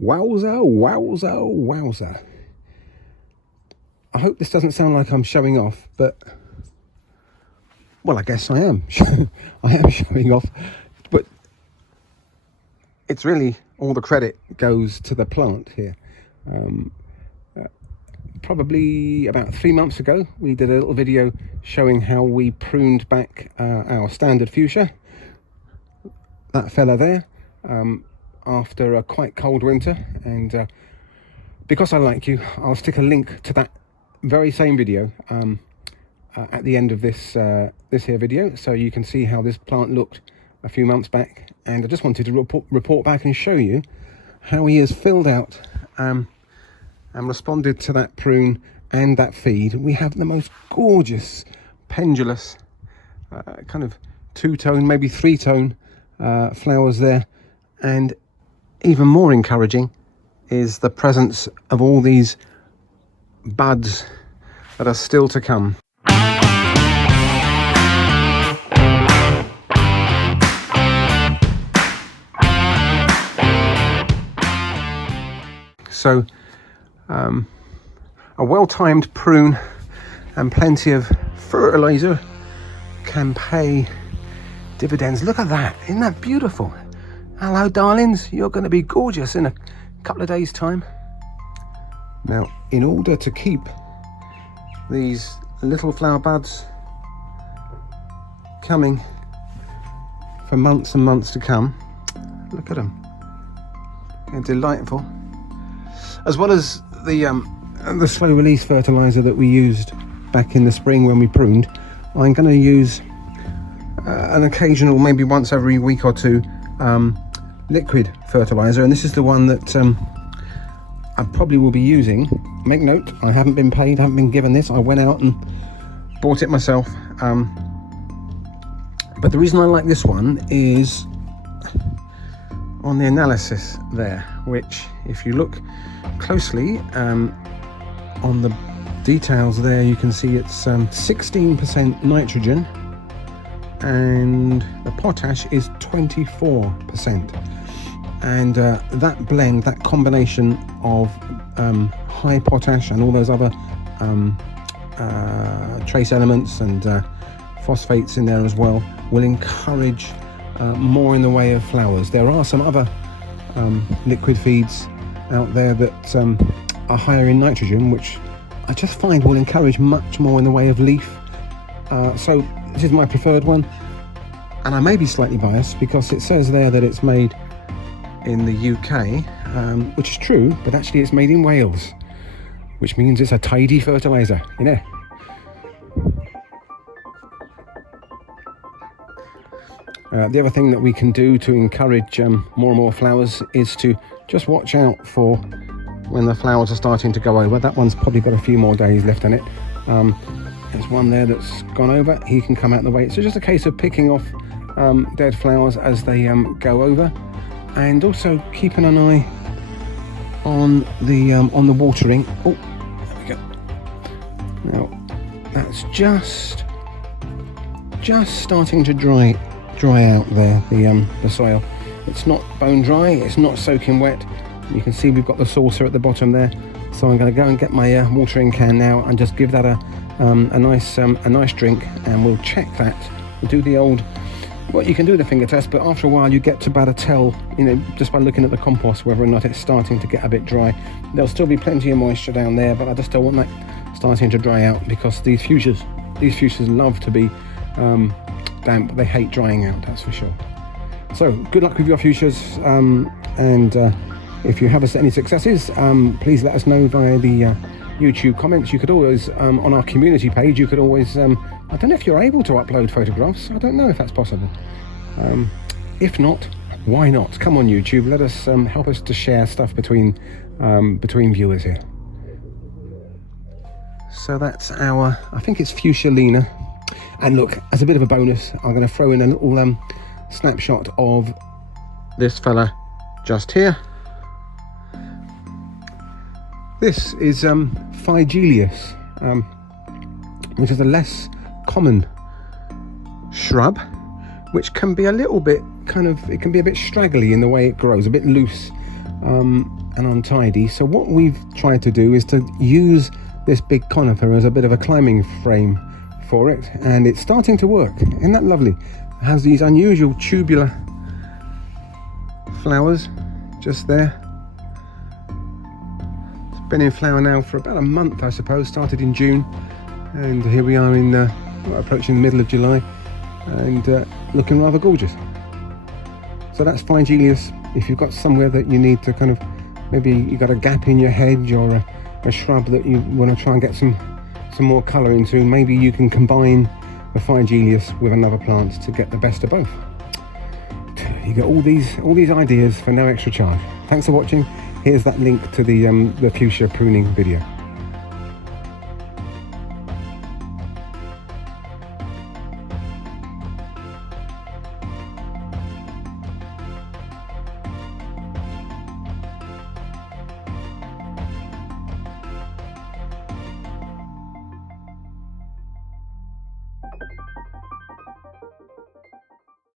Wowza, wowza, wowza. I hope this doesn't sound like I'm showing off, but, well, I guess I am. I am showing off, but it's really all the credit goes to the plant here. Probably about 3 months ago, we did a little video showing how we pruned back our standard fuchsia, that fella there, after a quite cold winter. And because I like you, I'll stick a link to that very same video at the end of this this here video, so you can see how this plant looked a few months back. And I just wanted to report back and show you how he has filled out and responded to that prune and that feed. We have the most gorgeous pendulous kind of two-tone, maybe three-tone flowers there. And even more encouraging is the presence of all these buds that are still to come. So a well-timed prune and plenty of fertilizer can pay dividends. Look at that, isn't that beautiful? Hello darlings, you're going to be gorgeous in a couple of days time. Now, in order to keep these little flower buds coming for months and months to come, look at them, they're delightful. As well as the slow release fertilizer that we used back in the spring when we pruned, I'm going to use an occasional, maybe once every week or two, liquid fertilizer, and this is the one that I probably will be using. Make note, I haven't been paid, I haven't been given this. I went out and bought it myself. But the reason I like this one is on the analysis there, which, if you look closely on the details there, you can see it's 16% nitrogen and the potash is 24%. And that blend, that combination of high potash and all those other trace elements and phosphates in there as well, will encourage more in the way of flowers. There are some other liquid feeds out there that are higher in nitrogen, which I just find will encourage much more in the way of leaf. So this is my preferred one, and I may be slightly biased because it says there that it's made in the UK, which is true, but actually it's made in Wales, which means it's a tidy fertilizer, you know. The other thing that we can do to encourage more and more flowers is to just watch out for when the flowers are starting to go over. That one's probably got a few more days left in it. There's one there that's gone over, he can come out the way. So just a case of picking off dead flowers as they go over, and also keeping an eye on the watering. Oh, there we go. Now that's just starting to dry out there, the soil. It's not bone dry, it's not soaking wet. You can see we've got the saucer at the bottom there, so I'm going to go and get my watering can now and just give that a nice drink, and we'll check that. We'll do the old, well, you can do the finger test, but after a while you get to about a tell, you know, just by looking at the compost, whether or not it's starting to get a bit dry. There'll still be plenty of moisture down there, but I just don't want that starting to dry out, because these fuchsias love to be damp. They hate drying out, that's for sure. So good luck with your fuchsias, and if you have any successes, please let us know via the YouTube comments. You could always, on our community page, you could always, I don't know if you're able to upload photographs. I don't know if that's possible. If not, why not? Come on YouTube, let us help us to share stuff between viewers here. So that's our, I think it's Fuchsia Lena. And look, as a bit of a bonus, I'm going to throw in a little snapshot of this fella just here. This is Phygelius, which is a less common shrub, which can be a little bit it can be a bit straggly in the way it grows, a bit loose. and untidy. So what we've tried to do is to use this big conifer as a bit of a climbing frame for it, and it's starting to work. Isn't that lovely? It has these unusual tubular flowers just there. It's been in flower now for about a month, I suppose. Started in June, and here we are in approaching the middle of July, and looking rather gorgeous. So that's Phygelius. If you've got somewhere that you need to kind of, maybe you got a gap in your hedge or a shrub that you want to try and get some more colour into, maybe you can combine the Phygelius with another plant to get the best of both. You get all these ideas for no extra charge. Thanks for watching. Here's that link to the fuchsia pruning video.